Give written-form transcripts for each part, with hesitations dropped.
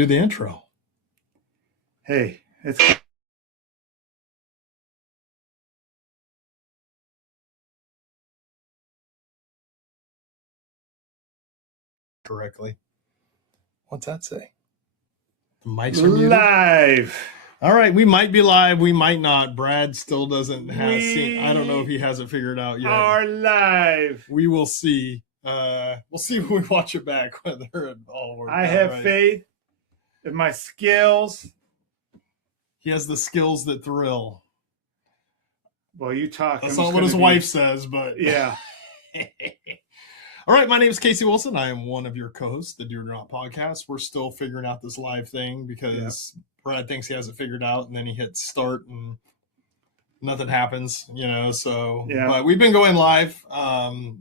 do the intro. Hey, it's correctly. What's that say? The mics are muted. live. All right, we might be live, we might not. Brad still doesn't have seen. I don't know if he has it figured out yet. Are live. We will see. We'll see when we watch it back whether it all works. I have faith in my skills. He has the skills that thrill. Well, you talk. That's not what his wife says, but yeah. All right, my name is Casey Wilson. I am one of your co-hosts, the Deer Not podcast. We're still figuring out this live thing because Brad thinks he has it figured out, and then he hits start and nothing happens, so but we've been going live.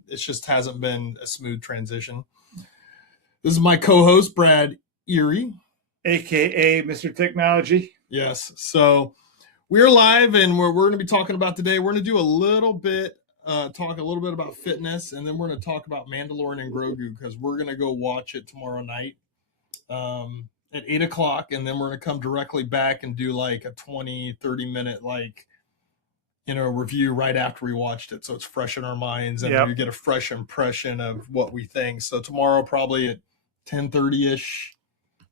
It just hasn't been a smooth transition. This is my co-host, Brad Erie, aka Mr. Technology. Yes. So we're live, and we're going to be talking about today. We're going to do a little bit talk a little bit about fitness, and then we're going to talk about Mandalorian and Grogu, because we're going to go watch it tomorrow night at 8:00, and then we're going to come directly back and do like a 20-30 minute review right after we watched it, so it's fresh in our minds and we get a fresh impression of what we think. So tomorrow, probably at 10:30ish,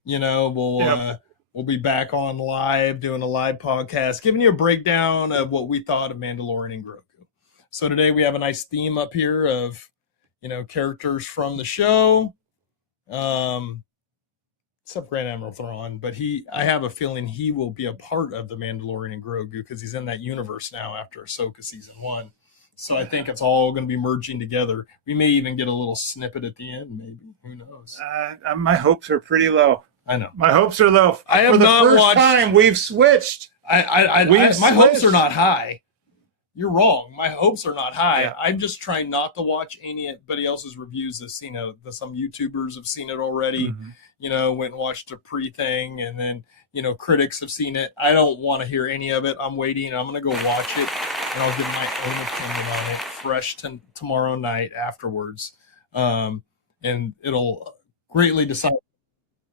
we'll be back on live, doing a live podcast, giving you a breakdown of what we thought of Mandalorian and Grogu. So today we have a nice theme up here of, characters from the show, except Grand Admiral Thrawn, but I have a feeling he will be a part of the Mandalorian and Grogu because he's in that universe now after Ahsoka season 1. So I think it's all going to be merging together. We may even get a little snippet at the end, maybe. Who knows? My hopes are pretty low. I know. My hopes are low. I have For the not first watched... time we've switched. My hopes are not high. You're wrong. My hopes are not high. Yeah. I'm just trying not to watch anybody else's reviews. I've seen it. Some YouTubers have seen it already. Mm-hmm. Went and watched a pre-thing, and then, critics have seen it. I don't want to hear any of it. I'm waiting. I'm going to go watch it, and I'll give my own opinion on it fresh tomorrow night afterwards. And it'll greatly decide.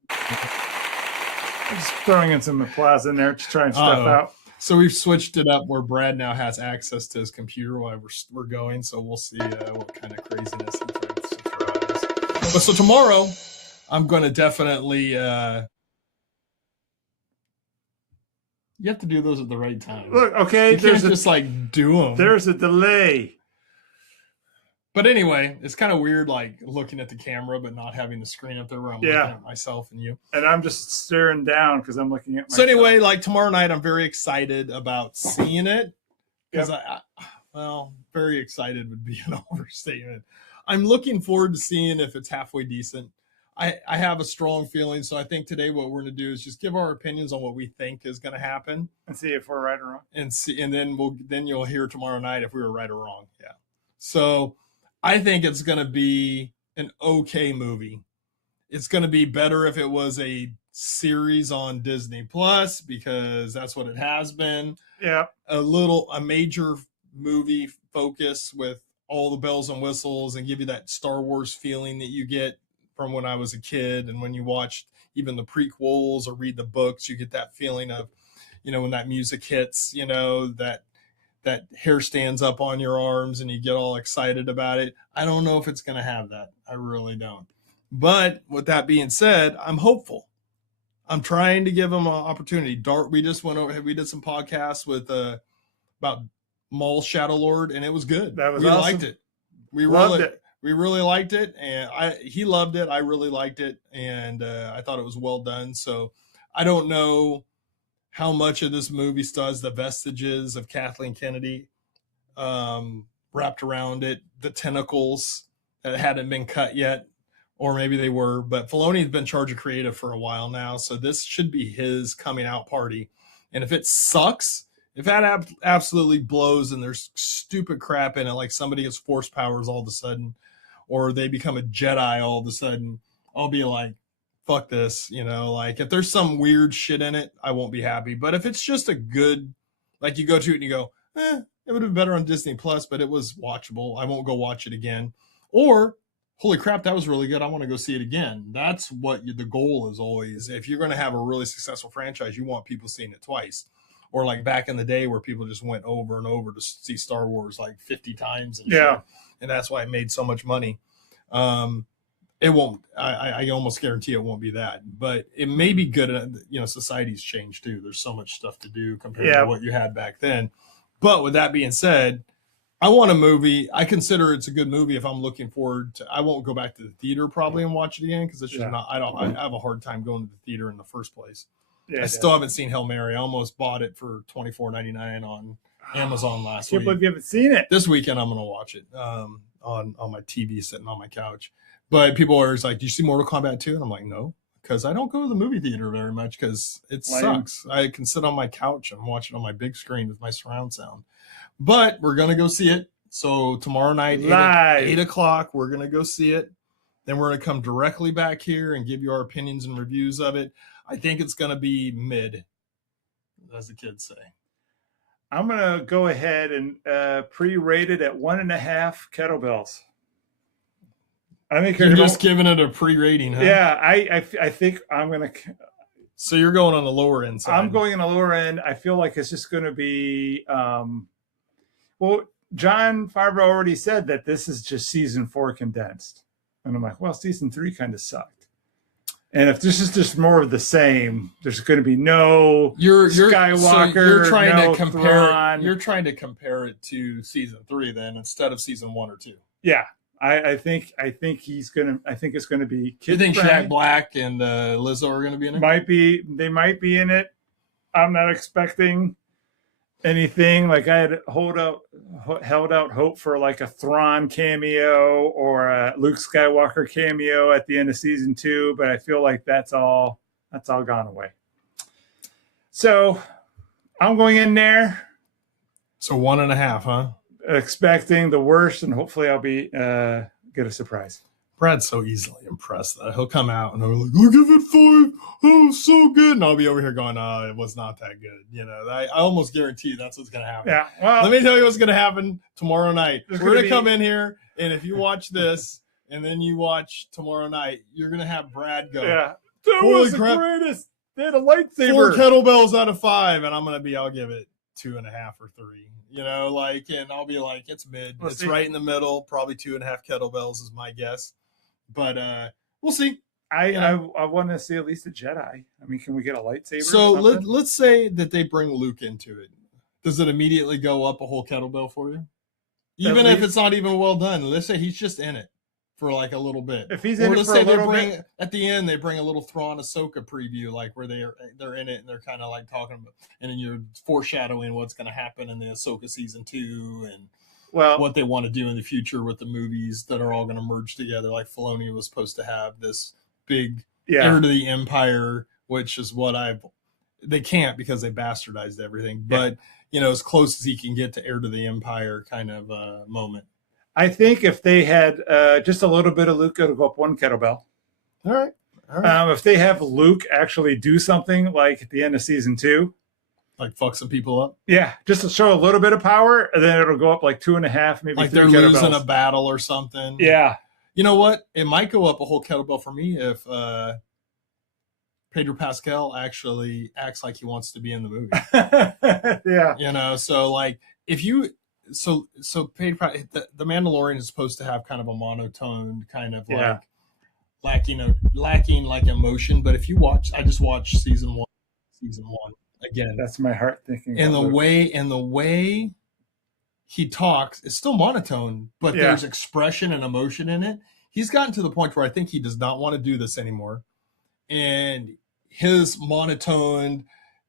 I'm just throwing in some applause in there to try and stuff out. So we've switched it up where Brad now has access to his computer while we're going. So we'll see what kind of craziness he tries to throw at us. But so tomorrow, I'm going to definitely. You have to do those at the right time. Look, okay. You can't just do them. There's a delay. But anyway, it's kind of weird, looking at the camera, but not having the screen up there where I'm looking at myself and you. And I'm just staring down because I'm looking at myself. So anyway, tomorrow night, I'm very excited about seeing it. Because very excited would be an overstatement. I'm looking forward to seeing if it's halfway decent. I have a strong feeling. So I think today what we're going to do is just give our opinions on what we think is going to happen. And see if we're right or wrong. And then you'll hear tomorrow night if we were right or wrong. Yeah. So I think it's going to be an okay movie. It's going to be better if it was a series on Disney Plus, because that's what it has been. Yeah. A major movie focus with all the bells and whistles and give you that Star Wars feeling that you get from when I was a kid. And when you watched even the prequels or read the books, you get that feeling of, when that music hits, that hair stands up on your arms and you get all excited about it. I don't know if it's going to have that. I really don't. But with that being said, I'm hopeful. I'm trying to give them an opportunity. We just we did some podcasts with about Maul Shadow Lord, and it was good. That was we awesome. Liked it. We really liked it, and he loved it. I really liked it, and I thought it was well done. So I don't know how much of this movie still has the vestiges of Kathleen Kennedy wrapped around it, the tentacles that hadn't been cut yet, or maybe they were. But Filoni's been in charge of creative for a while now, so this should be his coming out party. And if it sucks, if that absolutely blows and there's stupid crap in it, like somebody gets force powers all of a sudden, or they become a Jedi all of a sudden, I'll be like, fuck this, if there's some weird shit in it, I won't be happy. But if it's just a good, you go to it and you go, it would have been better on Disney Plus, but it was watchable. I won't go watch it again. Or holy crap, that was really good. I want to go see it again. That's what the goal is always. If you're going to have a really successful franchise, you want people seeing it twice. Or like back in the day where people just went over and over to see Star Wars like 50 times. And Yeah. shit. And that's why it made so much money. It won't, I almost guarantee it won't be that, but it may be good. Society's changed too. There's so much stuff to do compared to what you had back then. But with that being said, I want a movie. I consider it's a good movie if I'm looking forward to. I won't go back to the theater probably and watch it again because it's just not. I have a hard time going to the theater in the first place. Yeah, I still haven't seen Hail Mary. I almost bought it for $24.99 on Amazon last week. I can't believe you haven't seen it. This weekend I'm going to watch it on my TV sitting on my couch. But people are like, "Do you see Mortal Kombat 2?" And I'm like, "No." Because I don't go to the movie theater very much because it sucks. I can sit on my couch and watch it on my big screen with my surround sound. But we're going to go see it. So tomorrow night, 8 o'clock, we're going to go see it. Then we're going to come directly back here and give you our opinions and reviews of it. I think it's going to be mid, as the kids say. I'm going to go ahead and pre-rate it at 1.5 kettlebells. I think you're just giving it a pre-rating, huh? Yeah, I think I'm going to. So you're going on the lower end side. I'm going on the lower end. I feel like it's just going to be. Well, Jon Favreau already said that this is just season 4 condensed, and I'm like, well, season 3 kind of sucked. And if this is just more of the same, there's going to be no Skywalker. So you're trying to compare. Thrawn. You're trying to compare it to season 3 then instead of season 1 or 2. Yeah. I think it's gonna be. You think Shaq Black and Lizzo are gonna be in it? They might be in it. I'm not expecting anything. Like I had held out hope for like a Thrawn cameo or a Luke Skywalker cameo at the end of season 2, but I feel like that's all gone away. So I'm going in there. So 1.5, huh? Expecting the worst, and hopefully I'll be get a surprise. Brad's so easily impressed that he'll come out and he'll like, "I'll give it 5. Oh, so good," and I'll be over here going, it was not that good." I almost guarantee that's what's going to happen. Yeah. Well, let me tell you what's going to happen tomorrow night. We're going to come in here, and if you watch this and then you watch tomorrow night, you're going to have Brad go, "Yeah, that was the greatest. They had a lightsaber. 4 kettlebells out of 5," and I'll give it 2.5 or 3. And I'll be like, it's mid. It's right in the middle. Probably 2.5 kettlebells is my guess. But we'll see. I want to see at least a Jedi. I mean, can we get a lightsaber? So let's say that they bring Luke into it. Does it immediately go up a whole kettlebell for you? Even if it's not even well done. Let's say he's just in it for like a little bit. If he's in it for a little bit. At the end, they bring a little Thrawn Ahsoka preview, like where they're in it and they're kind of like talking about, and then you're foreshadowing what's going to happen in the Ahsoka season 2 and what they want to do in the future with the movies that are all going to merge together. Like Filoni was supposed to have this big heir to the Empire, which is they can't because they bastardized everything. But as close as he can get to heir to the Empire kind of moment. I think if they had just a little bit of Luke, it'll go up 1 kettlebell. All right. If they have Luke actually do something like at the end of season 2, like fuck some people up. Yeah, just to show a little bit of power, and then it'll go up like 2.5, maybe like 3 they're kettlebells. Losing a battle or something. Yeah. You know what? It might go up a whole kettlebell for me if Pedro Pascal actually acts like he wants to be in the movie. Yeah. So like if you. So Pedro, the Mandalorian is supposed to have kind of a monotone kind of like lacking like emotion. But if you watch, I just watched season one again. That's my heart thinking. And the way he talks is still monotone, but there's expression and emotion in it. He's gotten to the point where I think he does not want to do this anymore. And his monotone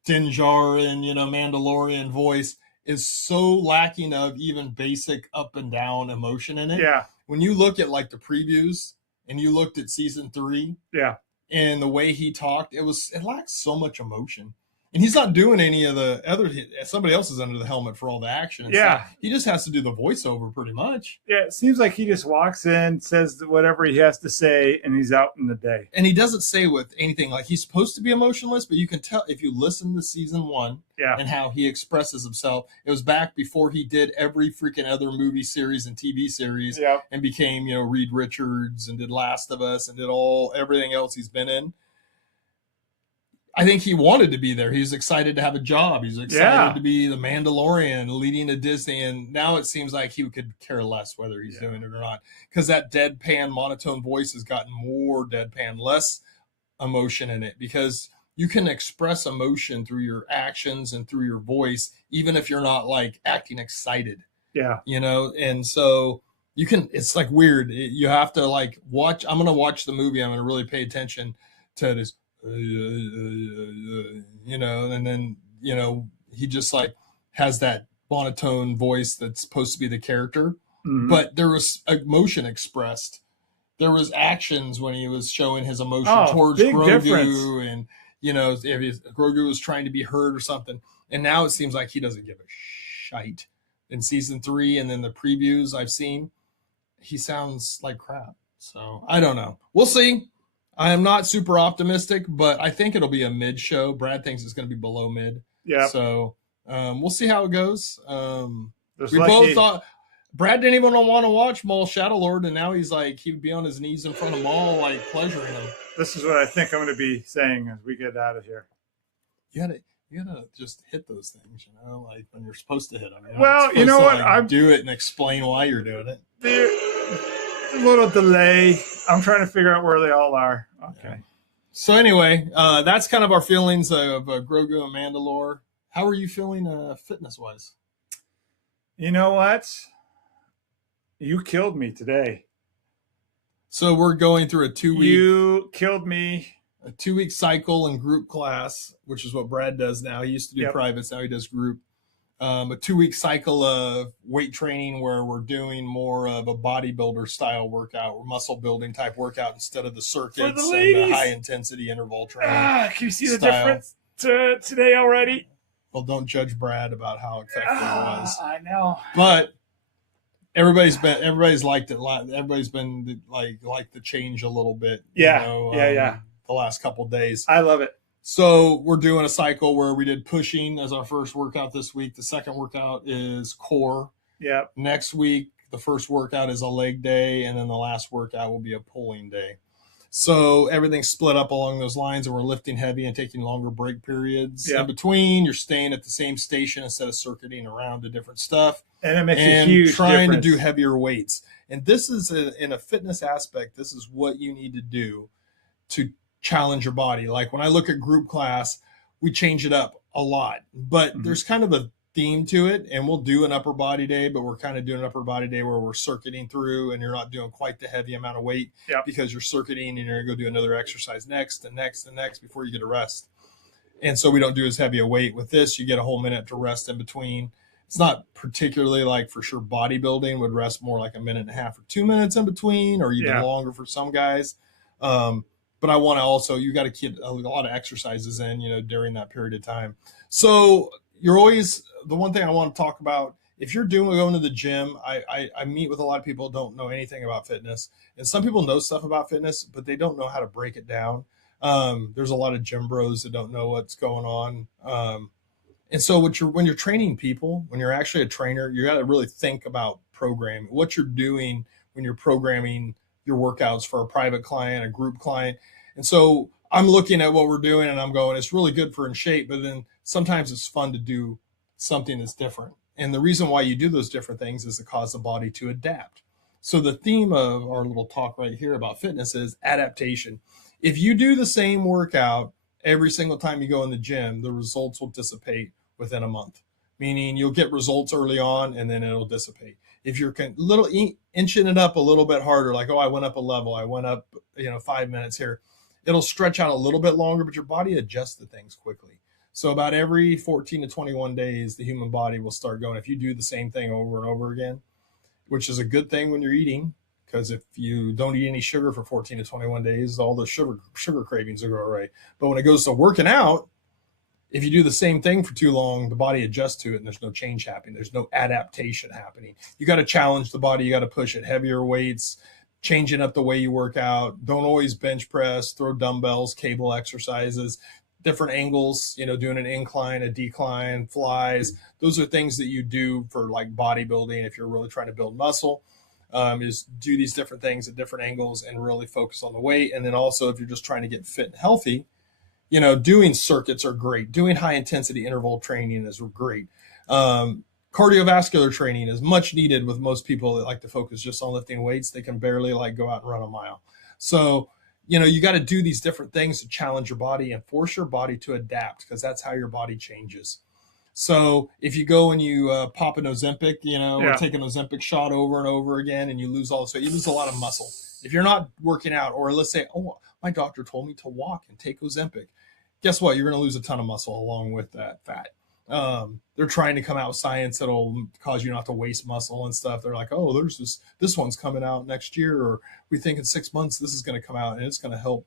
Din Djarin, Mandalorian voice is so lacking of even basic up and down emotion in it. Yeah. When you look at like the previews and you looked at season 3, yeah, and the way he talked, it lacks so much emotion. And he's not doing any of the other. Somebody else is under the helmet for all the action. Yeah. Stuff. He just has to do the voiceover pretty much. Yeah, it seems like he just walks in, says whatever he has to say, and he's out in the day. And he doesn't say with anything like he's supposed to be emotionless, but you can tell if you listen to season 1 and how he expresses himself. It was back before he did every freaking other movie series and TV series and became, Reed Richards and did Last of Us and did everything else he's been in. I think he wanted to be there. He's excited to have a job. He's excited to be the Mandalorian leading to Disney. And now it seems like he could care less whether he's doing it or not. Because that deadpan monotone voice has gotten more deadpan, less emotion in it. Because you can express emotion through your actions and through your voice, even if you're not like acting excited. Yeah. And so you can, it's like weird. You have to like watch. I'm going to watch the movie. I'm going to really pay attention to this. And then he just like has that monotone voice that's supposed to be the character, but there was emotion expressed. There was actions when he was showing his emotion towards Grogu, difference. And if Grogu was trying to be heard or something. And now it seems like he doesn't give a shite. In season 3 and then the previews I've seen, he sounds like crap. So I don't know. We'll see. I am not super optimistic, but I think it'll be a mid show. Brad thinks it's going to be below mid. Yeah. So we'll see how it goes. We both thought Brad didn't even want to watch Maul Shadowlord, and now he's like he would be on his knees in front of Maul, like pleasuring him. This is what I think I'm going to be saying as we get out of here. You gotta just hit those things, like when you're supposed to hit them. Well, you know what? I do it and explain why you're doing it. A little delay. I'm trying to figure out where they all are. Okay. Yeah. So anyway, that's kind of our feelings of Grogu and Mandalore. How are you feeling fitness-wise? You know what? You killed me today. So we're going through a 2-week... You killed me. A 2-week cycle in group class, which is what Brad does now. He used to do privates. Now he does group. A 2-week cycle of weight training where we're doing more of a bodybuilder style workout or muscle building type workout instead of the circuits and the high intensity interval training. Can you see the difference today already? Well, don't judge Brad about how effective it was. I know. But everybody's liked it. Everybody's been like the change a little bit. The last couple of days. I love it. So we're doing a cycle where we did pushing as our first workout this week. The second workout is core. Yeah. Next week, the first workout is a leg day, and then the last workout will be a pulling day. So everything's split up along those lines, and we're lifting heavy and taking longer break periods. In between, you're staying at the same station instead of circuiting around to different stuff. And it makes a huge trying difference. To do heavier weights. And this is in a fitness aspect, this is what you need to do to challenge your body. Like when I look at group class, we change it up a lot, but there's kind of a theme to it, and we'll do an upper body day, but we're kind of doing an upper body day where we're circuiting through and you're not doing quite the heavy amount of weight because you're circuiting and you're gonna go do another exercise next and next and next before you get a rest. And so we don't do as heavy a weight. With this, you get a whole minute to rest in between. It's not particularly like for sure bodybuilding would rest more like a minute and a half or 2 minutes in between, or even longer for some guys. But I want to also, you got to keep a lot of exercises in, during that period of time. So you're always, the one thing I want to talk about, if you're going to the gym, I meet with a lot of people who don't know anything about fitness. And some people know stuff about fitness, but they don't know how to break it down. There's a lot of gym bros that don't know what's going on. And so when you're training people, when you're actually a trainer, you got to really think about programming, what you're doing when you're programming your workouts for a private client, a group client. And so I'm looking at what we're doing and I'm going, it's really good for in shape, but then sometimes it's fun to do something that's different. And the reason why you do those different things is to cause the body to adapt. So the theme of our little talk right here about fitness is adaptation. If you do the same workout every single time you go in the gym, the results will dissipate within a month, meaning you'll get results early on and then it'll dissipate. If you're inching it up a little bit harder, like, I went up a level, I went up, 5 minutes here, it'll stretch out a little bit longer, but your body adjusts to things quickly. So about every 14 to 21 days, the human body will start going, if you do the same thing over and over again, which is a good thing when you're eating, because if you don't eat any sugar for 14 to 21 days, all the sugar cravings will go away. But when it goes to working out, If you do the same thing for too long, the body adjusts to it and there's no change happening. There's no adaptation happening. You got to challenge the body. You got to push it, heavier weights, changing up the way you work out. Don't always bench press, throw dumbbells, cable exercises, different angles, doing an incline, a decline, flies. Those are things that you do for like bodybuilding if you're really trying to build muscle. Is do these different things at different angles and really focus on the weight. And then also if you're just trying to get fit and healthy, doing circuits are great. Doing high intensity interval training is great. Cardiovascular training is much needed with most people that like to focus just on lifting weights. They can barely go out and run a mile. So, you got to do these different things to challenge your body and force your body to adapt, because that's how your body changes. So if you go and you pop an Ozempic, or take an Ozempic shot over and over again, and you lose all this weight, you lose a lot of muscle. If you're not working out, or let's say, oh, my doctor told me to walk and take Ozempic, guess what? You're going to lose a ton of muscle along with that fat. They're trying to come out with science that'll cause you not to waste muscle and stuff. They're like, oh, there's this one's coming out next year, or we think in 6 months this is going to come out and it's going to help,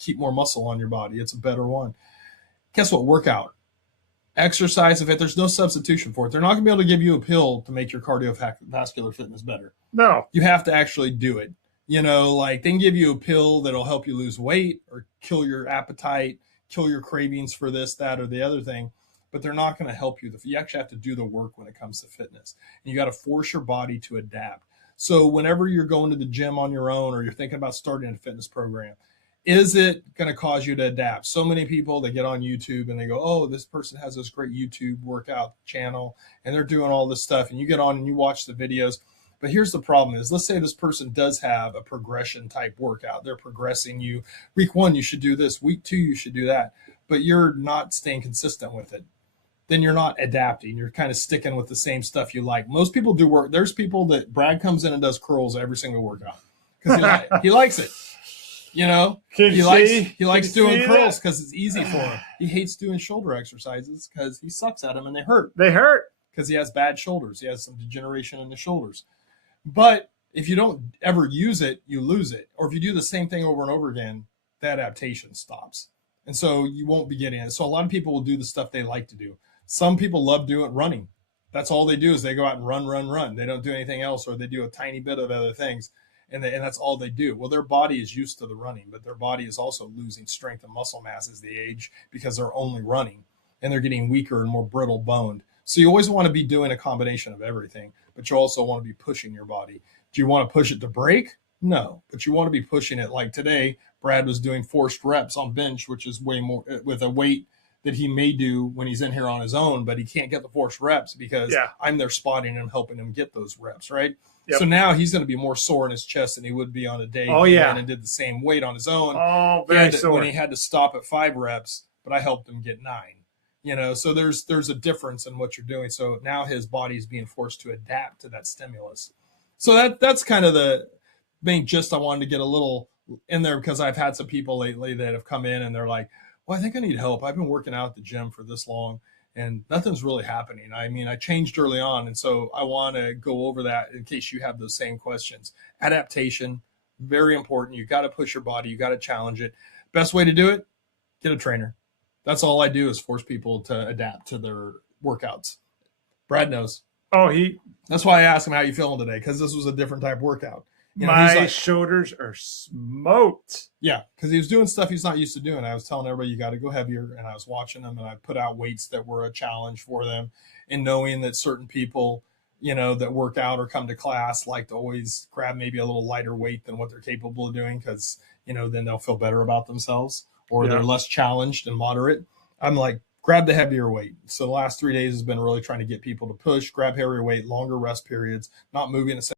keep more muscle on your body. It's a better one. Guess what? Workout. Exercise, if there's no substitution for it. They're not going to be able to give you a pill to make your cardiovascular fitness better. No. You have to actually do it. They can give you a pill that'll help you lose weight or kill your appetite, kill your cravings for this, that, or the other thing, but they're not going to help you. You actually have to do the work when it comes to fitness. And you got to force your body to adapt. So whenever you're going to the gym on your own, or you're thinking about starting a fitness program, is it going to cause you to adapt? So many people, they get on YouTube and they go, oh, this person has this great YouTube workout channel and they're doing all this stuff. And you get on and you watch the videos. But here's the problem is, let's say this person does have a progression type workout. They're progressing you. Week 1, you should do this. Week 2, you should do that. But you're not staying consistent with it. Then you're not adapting. You're kind of sticking with the same stuff you like. Most people do work. There's people that Brad comes in and does curls every single workout because he likes it. He likes doing curls because it's easy for him. He hates doing shoulder exercises because he sucks at them and they hurt. They hurt because he has bad shoulders. He has some degeneration in the shoulders. But if you don't ever use it, you lose it. Or if you do the same thing over and over again, the adaptation stops. And so you won't be getting it. So a lot of people will do the stuff they like to do. Some people love doing running. That's all they do is they go out and run. They don't do anything else, or they do a tiny bit of other things. And that's all they do. Well, their body is used to the running, but their body is also losing strength and muscle mass as they age because they're only running, and they're getting weaker and more brittle boned. So you always want to be doing a combination of everything, but you also want to be pushing your body. Do you want to push it to break? No, but you want to be pushing it. Like today, Brad was doing forced reps on bench, which is way more with a weight that he may do when he's in here on his own, but he can't get the forced reps because I'm there spotting him, helping him get those reps, right? Yep. So now he's going to be more sore in his chest than he would be on a day and did the same weight on his own. Oh, very sore. When he had to stop at 5 reps, but I helped him get 9. So there's a difference in what you're doing. So now his body is being forced to adapt to that stimulus. So that's kind of the main gist I wanted to get a little in there, because I've had some people lately that have come in and they're like, well, I think I need help. I've been working out at the gym for this long and nothing's really happening. I mean, I changed early on. And so I want to go over that in case you have those same questions. Adaptation, very important. You got to push your body. You got to challenge it. Best way to do it, get a trainer. That's all I do is force people to adapt to their workouts. Brad knows. That's why I asked him how you feeling today, because this was a different type of workout. My shoulders are smoked. Yeah, because he was doing stuff he's not used to doing. I was telling everybody you got to go heavier, and I was watching them, and I put out weights that were a challenge for them, and knowing that certain people, that work out or come to class like to always grab maybe a little lighter weight than what they're capable of doing, because then they'll feel better about themselves, or they're less challenged and moderate. I'm like, grab the heavier weight. So the last 3 days has been really trying to get people to push, grab heavier weight, longer rest periods, not moving at the